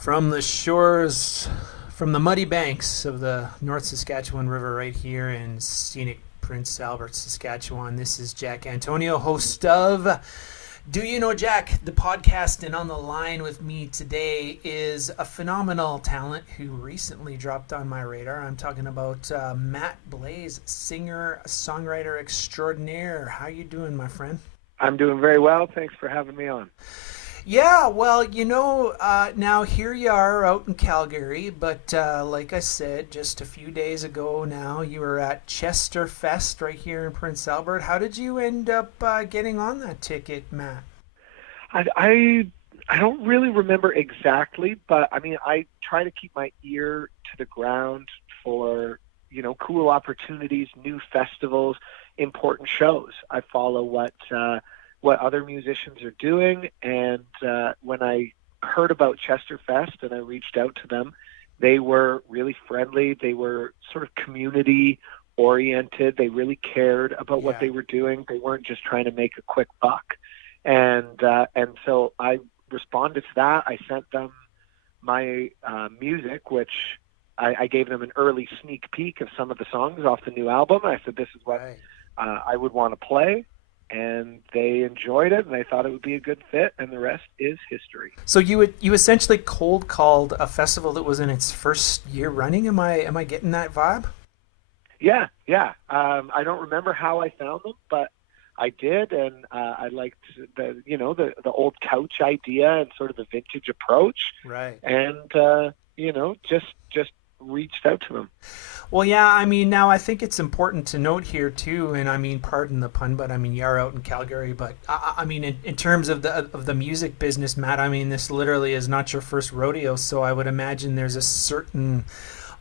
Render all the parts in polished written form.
From the shores, from the muddy banks of the North Saskatchewan River, right here in scenic Prince Albert, Saskatchewan, this is Jack Antonio, host of Do You Know Jack, the podcast. And on the line with me today is a phenomenal talent who recently dropped on my radar. I'm talking about Matt Blais, singer, songwriter extraordinaire. How you doing, my friend? I'm doing very well. Thanks for having me on. Yeah, well, now here you are out in Calgary, but like I said, just a few days ago now, you were at Chester Fest right here in Prince Albert. How did you end up getting on that ticket, Matt? I don't really remember exactly, but I mean, I try to keep my ear to the ground for, cool opportunities, new festivals, important shows. I follow what other musicians are doing, and when I heard about Chester Fest and I reached out to them, they were really friendly. They were sort of community oriented. They really cared about what Yeah. they were doing. They weren't just trying to make a quick buck. And so I responded to that. I sent them my music, which I gave them an early sneak peek of some of the songs off the new album. I said, this is what Right. I would want to play. And they enjoyed it, and they thought it would be a good fit, and the rest is history. So you essentially cold called a festival that was in its first year running. Am I getting that vibe? Yeah, yeah. I don't remember how I found them, but I did, and I liked the old couch idea and sort of the vintage approach, Right. and just reached out to them. Well, yeah, I mean, now I think it's important to note here too, and I mean, pardon the pun, but I mean, you're out in Calgary, but I mean, in terms of the music business, Matt, I mean, this literally is not your first rodeo, so I would imagine there's a certain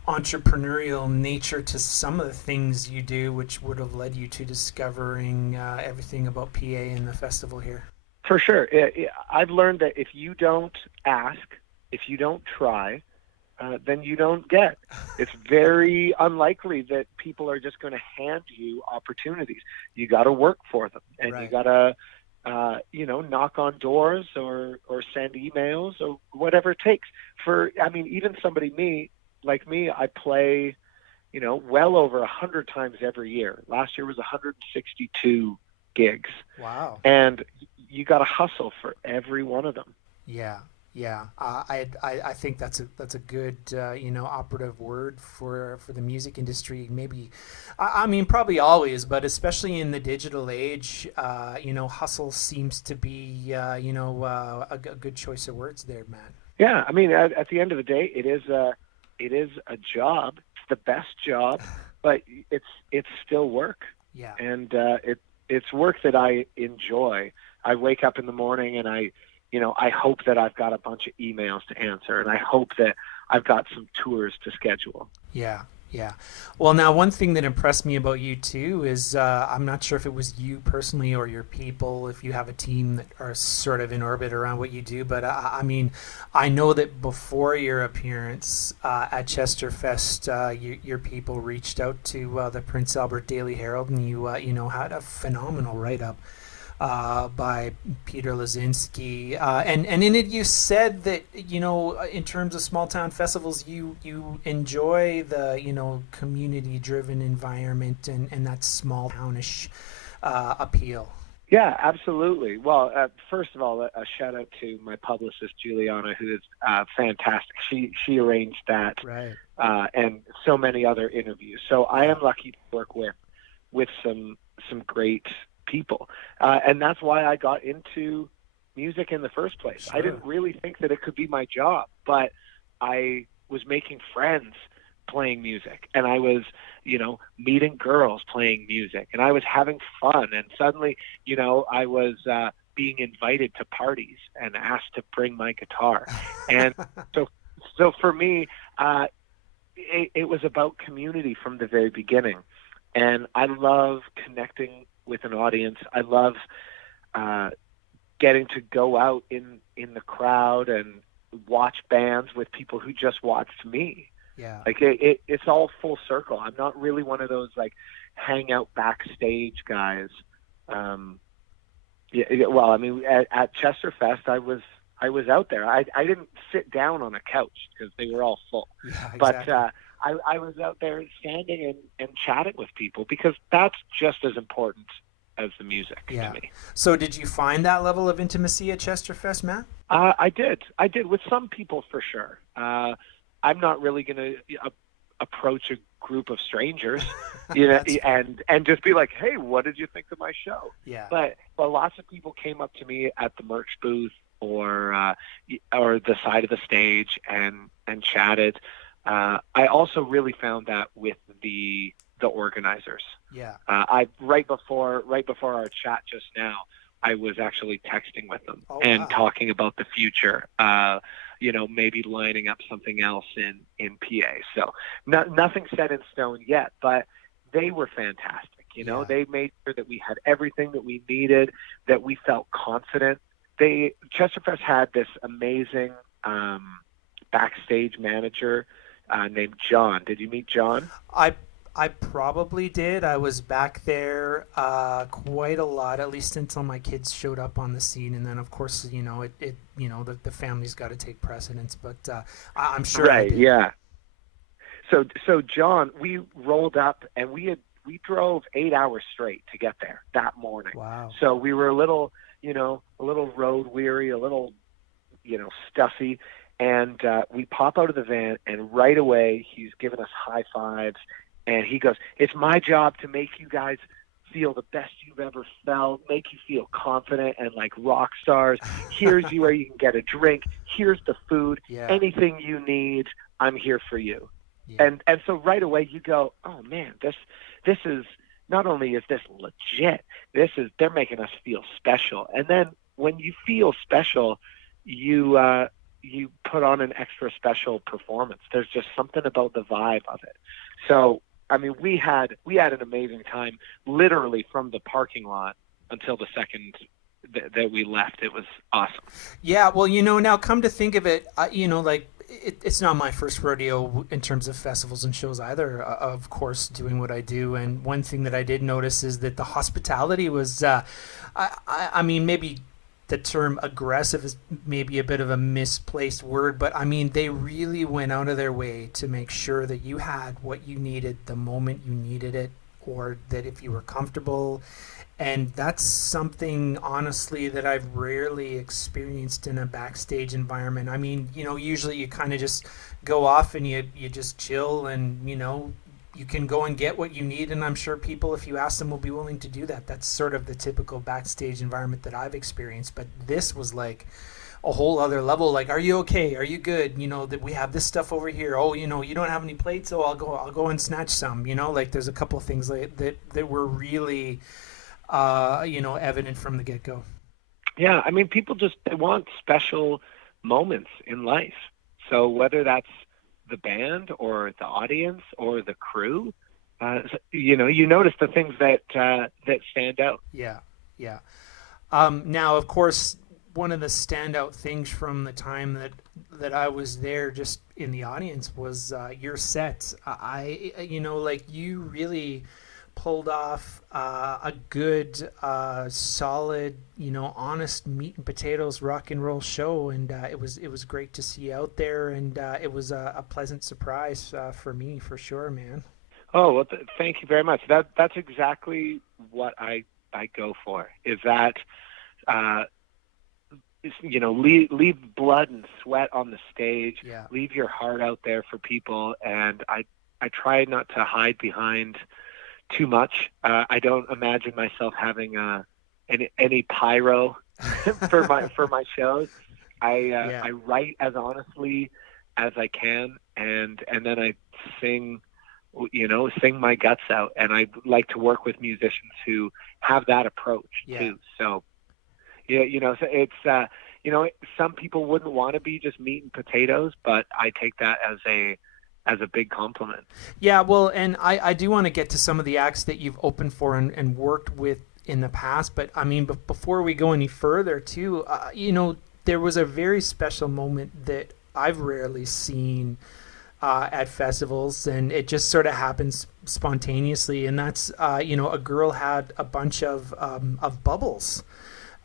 entrepreneurial nature to some of the things you do, which would have led you to discovering everything about PA and the festival here. For sure. I've learned that if you don't ask, if you don't try, then you don't get. It's very unlikely that people are just going to hand you opportunities. You got to work for them, and you Right. got to, knock on doors or send emails or whatever it takes. Even like me, I play, well over 100 times every year. Last year was 162 gigs, Wow. and you got to hustle for every one of them. Yeah, yeah. I think that's a good operative word for the music industry. Maybe, I mean probably always, but especially in the digital age, hustle seems to be a good choice of words there, Matt. Yeah, I mean, at the end of the day, it is a job. It's the best job, but it's still work, Yeah. and it's work that I enjoy. I wake up in the morning and I hope that I've got a bunch of emails to answer, and I hope that I've got some tours to schedule. Yeah, yeah. Well, now one thing that impressed me about you too is I'm not sure if it was you personally or your people, if you have a team that are sort of in orbit around what you do, but I mean, I know that before your appearance at Chester Fest, your people reached out to the Prince Albert Daily Herald, and you had a phenomenal write up by Peter Lazinski, and in it you said that in terms of small town festivals you enjoy the community driven environment and that small townish appeal. Yeah, absolutely. Well, first of all, a shout out to my publicist Juliana, who is fantastic. She arranged that, Right. and so many other interviews. So I Yeah. am lucky to work with some great people, and that's why I got into music in the first place. I Sure. didn't really think that it could be my job, but I was making friends playing music, and I was, meeting girls playing music, and I was having fun, and suddenly, I was being invited to parties and asked to bring my guitar, and so for me, it was about community from the very beginning, and I love connecting with an audience. I love uh, getting to go out in the crowd and watch bands with people who just watched me. Yeah. Like it's all full circle. I'm not really one of those like hang out backstage guys. Yeah, well, I mean, at Chester Fest, I was out there. I didn't sit down on a couch because they were all full, Yeah, but exactly. I was out there standing and chatting with people because that's just as important as the music to Yeah. me. So did you find that level of intimacy at Chesterfest, Matt? I did with some people for sure. I'm not really going to approach a group of strangers, That's fair. and just be like, "Hey, what did you think of my show?" Yeah. But lots of people came up to me at the merch booth or the side of the stage and chatted. I also really found that with the organizers. Yeah. I right before our chat just now, I was actually texting with them Oh and wow. talking about the future. Maybe lining up something else in PA. So nothing set in stone yet, but they were fantastic. Yeah. They made sure that we had everything that we needed, that we felt confident. Chesterfest had this amazing backstage manager named John. Did you meet John? I I probably did. I was back there quite a lot, at least until my kids showed up on the scene, and then of course, the family's got to take precedence. But I'm sure I Right. did. Yeah. So John, we rolled up and we drove 8 hours straight to get there that morning. Wow. So we were a little road weary, a little, stuffy. And we pop out of the van, and right away he's giving us high fives, and he goes, "It's my job to make you guys feel the best you've ever felt, make you feel confident and like rock stars. Here's where you can get a drink. Here's the food. Yeah. Anything you need, I'm here for you." Yeah. And so right away you go, "Oh man, this is not only is this legit, they're making us feel special." And then when you feel special, you put on an extra special performance. There's just something about the vibe of it. So I mean, we had an amazing time, literally from the parking lot until the second that we left. It was awesome. Yeah, well, now come to think of it, it's not my first rodeo in terms of festivals and shows either. Of course, doing what I do, and one thing that I did notice is that the hospitality was, I mean, maybe the term aggressive is maybe a bit of a misplaced word, but I mean, they really went out of their way to make sure that you had what you needed the moment you needed it, or that if you were comfortable, and that's something honestly that I've rarely experienced in a backstage environment. I mean, usually you kind of just go off and you just chill, and you can go and get what you need, and I'm sure people, if you ask them, will be willing to do that. That's sort of the typical backstage environment that I've experienced, but this was like a whole other level. Like, are you okay? Are you good? That we have this stuff over here. Oh, you don't have any plates. Oh, I'll go and snatch some. Like there's a couple of things that were really evident from the get go. Yeah, I mean, people just they want special moments in life. So whether that's the band or the audience or the crew, you notice the things that stand out. Yeah, yeah. Now, of course, one of the standout things from the time that I was there, just in the audience, was your set. Like you really pulled off a good, solid, honest meat and potatoes rock and roll show, and it was great to see you out there, and it was a pleasant surprise for me, for sure, man. Oh, well, thank you very much. That's exactly what I go for. Is that uh, leave blood and sweat on the stage, Yeah, leave your heart out there for people, and I try not to hide behind too much. I don't imagine myself having any pyro for my shows. yeah, I write as honestly as I can, and then I sing sing my guts out, and I like to work with musicians who have that approach yeah. too. So yeah, so it's some people wouldn't want to be just meat and potatoes, but I take that as a big compliment. Yeah, well, and I do want to get to some of the acts that you've opened for and worked with in the past, but I mean, before we go any further, too, there was a very special moment that I've rarely seen at festivals, and it just sort of happens spontaneously, and that's a girl had a bunch of bubbles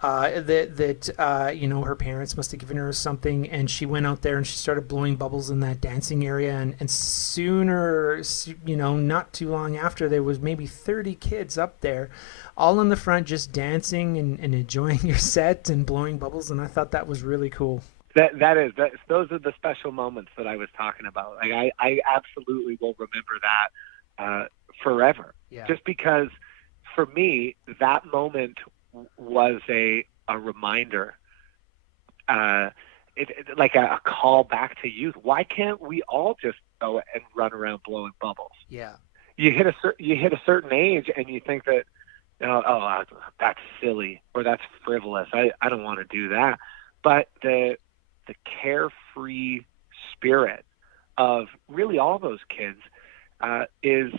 her parents must have given her something, and she went out there and she started blowing bubbles in that dancing area, and sooner, not too long after, there was maybe 30 kids up there, all in the front, just dancing and enjoying your set and blowing bubbles, and I thought that was really cool. Those are the special moments that I was talking about. Like I absolutely will remember that forever. Yeah. Just because for me that moment was a reminder, like a call back to youth. Why can't we all just go and run around blowing bubbles? Yeah. You hit a certain age and you think that, that's silly or that's frivolous. I don't want to do that. But the carefree spirit of really all those kids is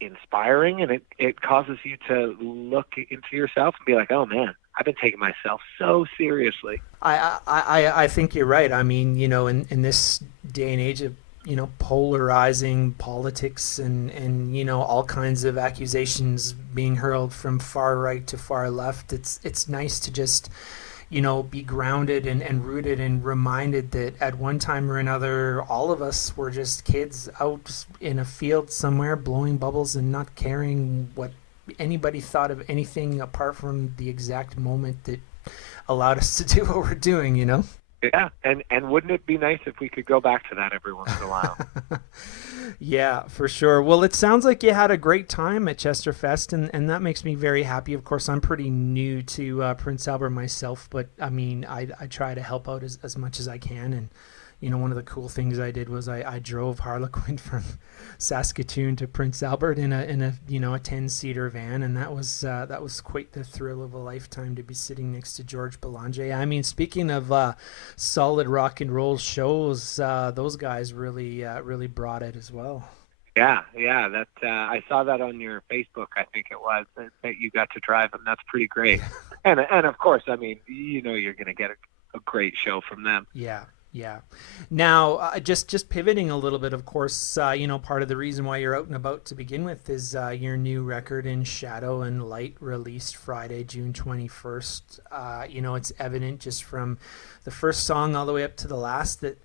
inspiring, and it causes you to look into yourself and be like, oh man, I've been taking myself so seriously. I think you're right. I mean, in this day and age of polarizing politics and all kinds of accusations being hurled from far right to far left, it's nice to just be grounded and rooted and reminded that at one time or another, all of us were just kids out in a field somewhere blowing bubbles and not caring what anybody thought of anything apart from the exact moment that allowed us to do what we're doing. Yeah, and wouldn't it be nice if we could go back to that every once in a while? Yeah, for sure. Well, it sounds like you had a great time at Chesterfest, and that makes me very happy. Of course, I'm pretty new to Prince Albert myself, but I mean, I try to help out as much as I can. And one of the cool things I did was I drove Harlequin from Saskatoon to Prince Albert in a 10-seater van, and that was quite the thrill of a lifetime to be sitting next to George Belanger. I mean, speaking of solid rock and roll shows, those guys really brought it as well. Yeah. That I saw that on your Facebook. I think it was that you got to drive them. That's pretty great. and of course, I mean, you're going to get a great show from them. Yeah. Yeah. Now, just pivoting a little bit, of course, part of the reason why you're out and about to begin with is your new record, In Shadow and Light, released Friday, June 21st. It's evident just from the first song all the way up to the last that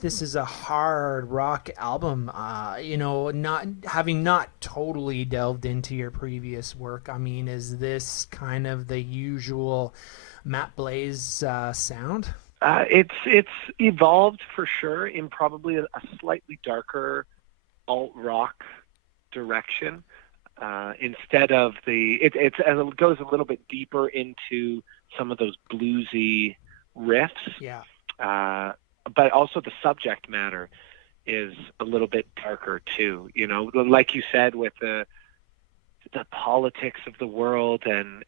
this is a hard rock album. Not totally delved into your previous work. I mean, is this kind of the usual Matt Blais sound? It's evolved for sure in probably a slightly darker alt rock direction. Instead of it goes a little bit deeper into some of those bluesy riffs. Yeah. But also the subject matter is a little bit darker too. Like you said, with the politics of the world and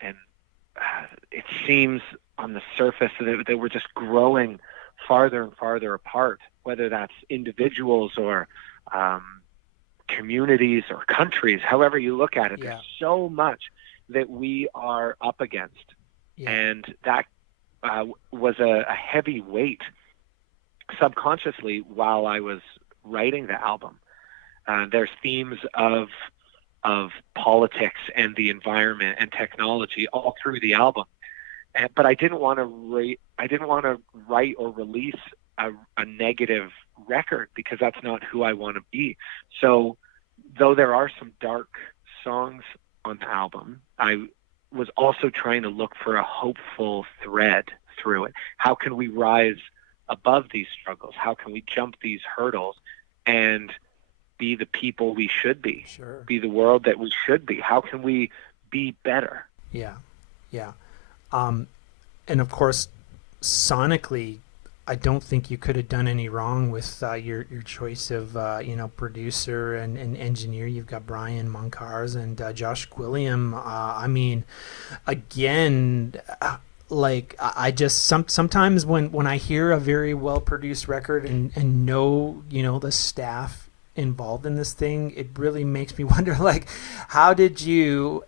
it seems on the surface that we're just growing farther and farther apart, whether that's individuals or communities or countries, however you look at it. Yeah. There's so much that we are up against. Yeah. And that was a heavy weight subconsciously while I was writing the album. There's themes of politics and the environment and technology all through the album, but I didn't want to write or release a negative record because that's not who I want to be. So, though there are some dark songs on the album, I was also trying to look for a hopeful thread through it. How can we rise above these struggles? How can we jump these hurdles and be the people we should be? Sure. Be the world that we should be? How can we be better? Yeah. And of course, sonically, I don't think you could have done any wrong with your choice of producer and engineer. You've got Brian Moncars and Josh Quilliam. I mean, again, like I just sometimes when I hear a very well produced record and know the staff involved in this thing, it really makes me wonder, like, how did you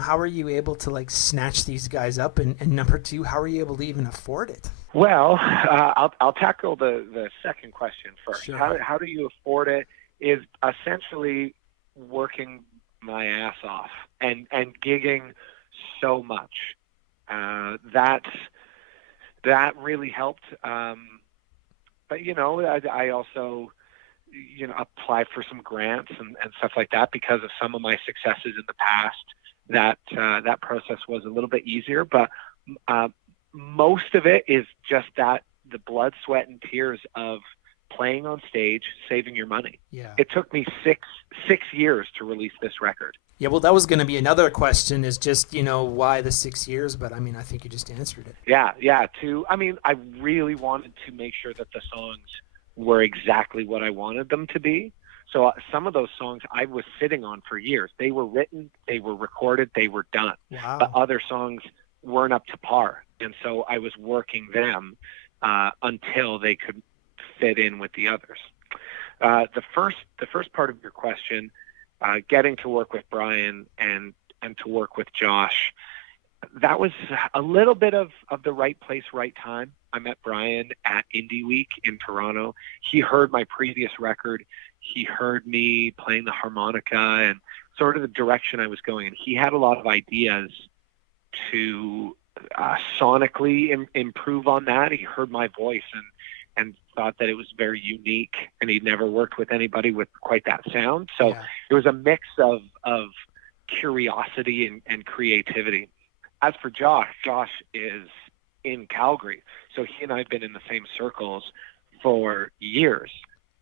how are you able to like snatch these guys up, and number two, how are you able to even afford it? Well, I'll tackle the second question first. Sure. How do you afford it? Is essentially working my ass off and gigging so much. That really helped. But I also applied for some grants and stuff like that because of some of my successes in the past. That process was a little bit easier, but most of it is just that the blood, sweat, and tears of playing on stage, saving your money. Yeah. It took me six years to release this record. Yeah, well, that was going to be another question is just, why the 6 years? But I mean, I think you just answered it. Yeah. I really wanted to make sure that the songs were exactly what I wanted them to be. So some of those songs I was sitting on for years. They were written, they were recorded, they were done. Wow. But other songs weren't up to par. And so I was working them until they could fit in with the others. The first part of your question, getting to work with Brian and to work with Josh, that was a little bit of the right place, right time. I met Brian at Indie Week in Toronto. He heard my previous record. He heard me playing the harmonica and sort of the direction I was going. And he had a lot of ideas to sonically improve on that. He heard my voice and thought that it was very unique, and he'd never worked with anybody with quite that sound. So it was a mix of curiosity and creativity. As for Josh is in Calgary. So he and I have been in the same circles for years.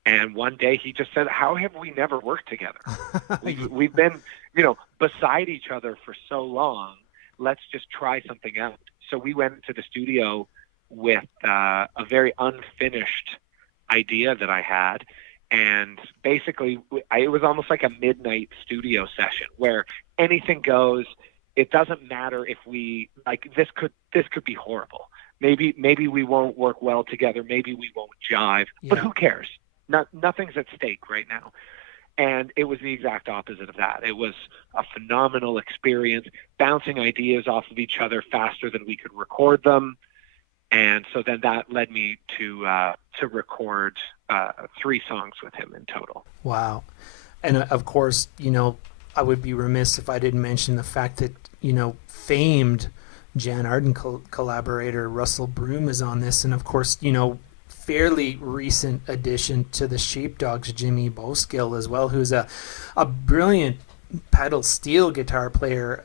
And one day he just said, how have we never worked together? We've been, beside each other for so long. Let's just try something out. So we went to the studio with a very unfinished idea that I had. And basically, it was almost like a midnight studio session where anything goes. It doesn't matter if we this could be horrible. Maybe we won't work well together. Maybe we won't jive. Yeah. But who cares? Nothing's at stake right now. And it was the exact opposite of that. It was a phenomenal experience, bouncing ideas off of each other faster than we could record them. And so then that led me to record 3 songs with him in total. Wow. And of course, I would be remiss if I didn't mention the fact that, famed Jan Arden collaborator Russell Broom is on this. And of course, fairly recent addition to the Sheepdogs, Jimmy Bose as well, who's a brilliant pedal steel guitar player.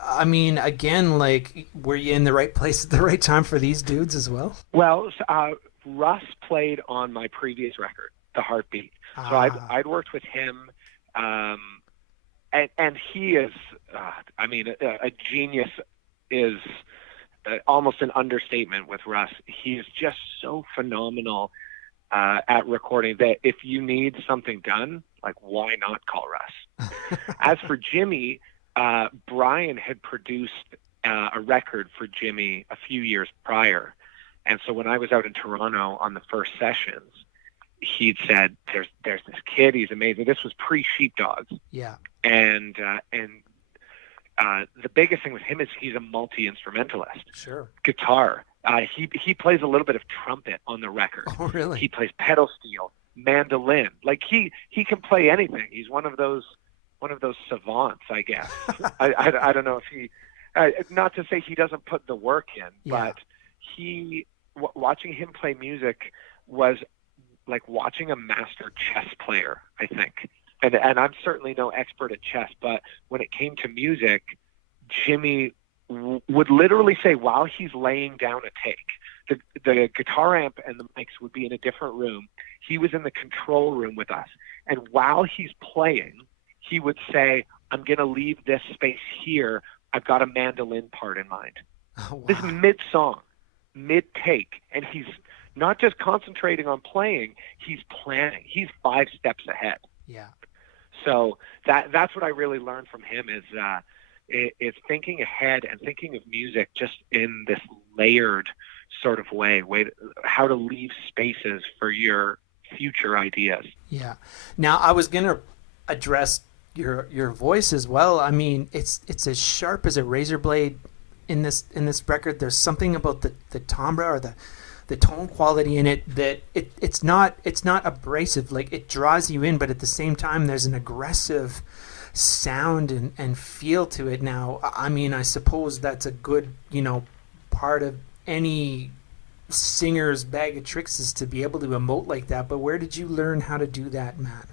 I mean, again, were you in the right place at the right time for these dudes as well? Well, Russ played on my previous record, The Heartbeat. So I'd worked with him, and he is, a genius is almost an understatement with Russ. He is just so phenomenal at recording that if you need something done, why not call Russ? As for Jimmy, Brian had produced a record for Jimmy a few years prior. And so when I was out in Toronto on the first sessions, he'd said, there's this kid, he's amazing. This was pre-Sheepdogs. Yeah. And the biggest thing with him is he's a multi-instrumentalist. Sure. Guitar. He plays a little bit of trumpet on the record. Oh, really? He plays pedal steel, mandolin. He can play anything. He's one of those savants, I guess. I don't know if he, not to say he doesn't put the work in, but watching him play music was like watching a master chess player, I think. And I'm certainly no expert at chess, but when it came to music, Jimmy would literally say while he's laying down a take, the guitar amp and the mics would be in a different room. He was in the control room with us. And while he's playing, he would say, I'm going to leave this space here. I've got a mandolin part in mind. Oh, wow. This is mid-song, mid-take. And he's not just concentrating on playing, he's planning. He's 5 steps ahead. Yeah. So that's what I really learned from him is thinking ahead and thinking of music just in this layered sort of way, how to leave spaces for your future ideas. Yeah. Now, I was going to address your voice as well. I mean, it's as sharp as a razor blade in this record. There's something about the timbre or the tone quality in it that it's not abrasive. Like, it draws you in, but at the same time there's an aggressive sound and feel to it. Now, I mean, I suppose that's a good, part of any singer's bag of tricks is to be able to emote like that. But where did you learn how to do that, Matt?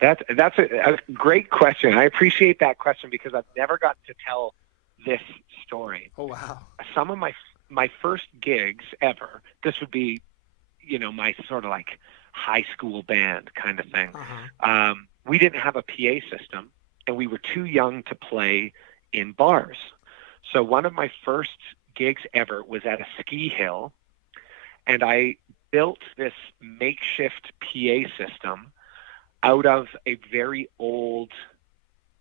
That's a great question. I appreciate that question because I've never gotten to tell this story. Oh, wow. Some of my first gigs ever, this would be, my sort of like high school band kind of thing. Uh-huh. We didn't have a PA system, and we were too young to play in bars. So one of my first gigs ever was at a ski hill, and I built this makeshift PA system out of a very old,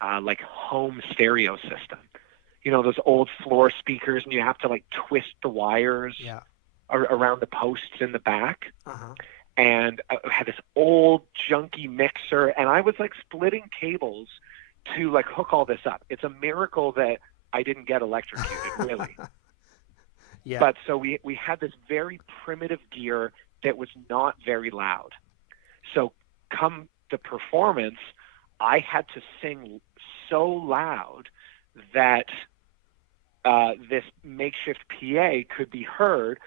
like home stereo system. Those old floor speakers, and you have to like twist the wires Yeah. around the posts in the back. Uh-huh. And I had this old junky mixer, and I was like splitting cables to like hook all this up. It's a miracle that I didn't get electrocuted, really. Yeah. But so we had this very primitive gear that was not very loud. So come the performance, I had to sing so loud that this makeshift PA could be heard,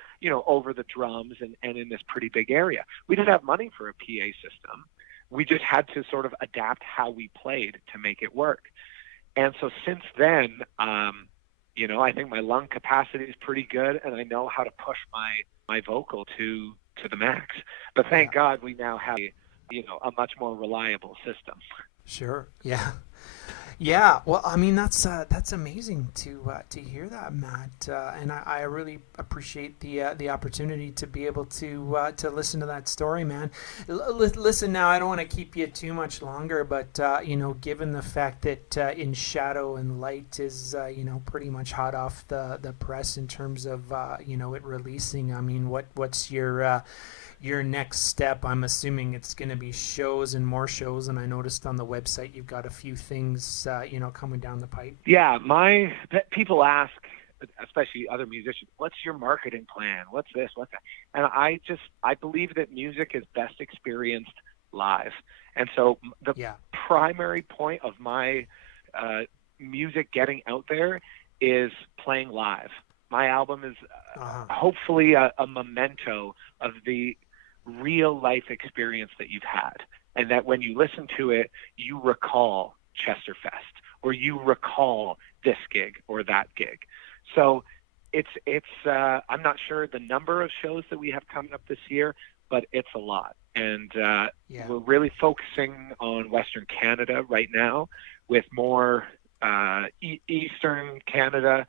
over the drums and in this pretty big area. We didn't have money for a PA system. We just had to sort of adapt how we played to make it work. And so since then, I think my lung capacity is pretty good, and I know how to push my vocal to the max. But thank God we now have a much more reliable system. Sure. Yeah. Yeah, well, I mean that's amazing to hear that, Matt, and I really appreciate the opportunity to be able to listen to that story, man. Listen, now I don't want to keep you too much longer, but given the fact that In Shadow and Light is pretty much hot off the press in terms of it releasing. I mean, what's your next step? I'm assuming it's going to be shows and more shows, and I noticed on the website you've got a few things coming down the pipe. Yeah, people ask, especially other musicians, what's your marketing plan? What's this? What's that? And I believe that music is best experienced live. And so the primary point of my music getting out there is playing live. My album is hopefully a memento of the real life experience that you've had, and that when you listen to it, you recall Chesterfest, or you recall this gig or that gig. So it's I'm not sure the number of shows that we have coming up this year, but it's a lot. And we're really focusing on Western Canada right now, with more Eastern Canada.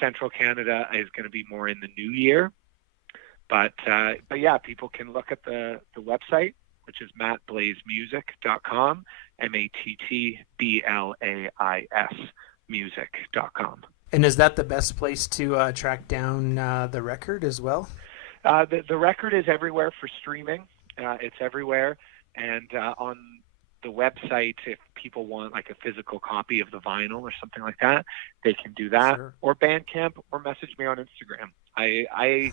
Central Canada is going to be more in the new year. But yeah, people can look at the website, which is mattblaismusic.com, MattBlais music.com. And is that the best place to track down the record as well? The record is everywhere for streaming. It's everywhere. And on the website, if people want like a physical copy of the vinyl or something like that, they can do that. Sure. Or Bandcamp, or message me on Instagram. I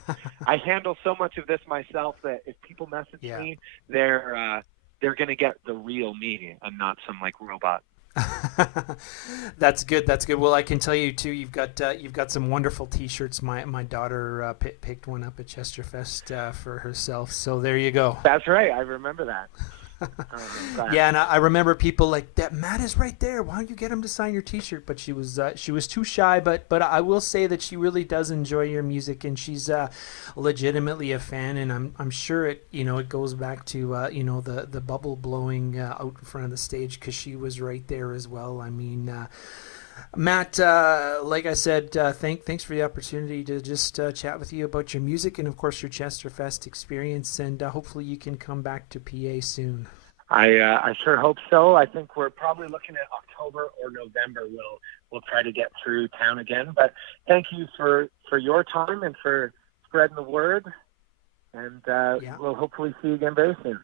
handle so much of this myself that if people message me, they're going to get the real me and not some like robot. That's good. Well, I can tell you too. You've got some wonderful T-shirts. My daughter picked one up at Chesterfest for herself. So there you go. That's right. I remember that. Yeah, and I remember people like that. Matt is right there. Why don't you get him to sign your T-shirt? But she was too shy. But I will say that she really does enjoy your music, and she's legitimately a fan. And I'm sure it goes back to the bubble blowing out in front of the stage, because she was right there as well. I mean. Matt, like I said, thanks for the opportunity to just chat with you about your music and, of course, your Chesterfest experience, and hopefully you can come back to PA soon. I sure hope so. I think we're probably looking at October or November. We'll try to get through town again. But thank you for your time and for spreading the word, and we'll hopefully see you again very soon.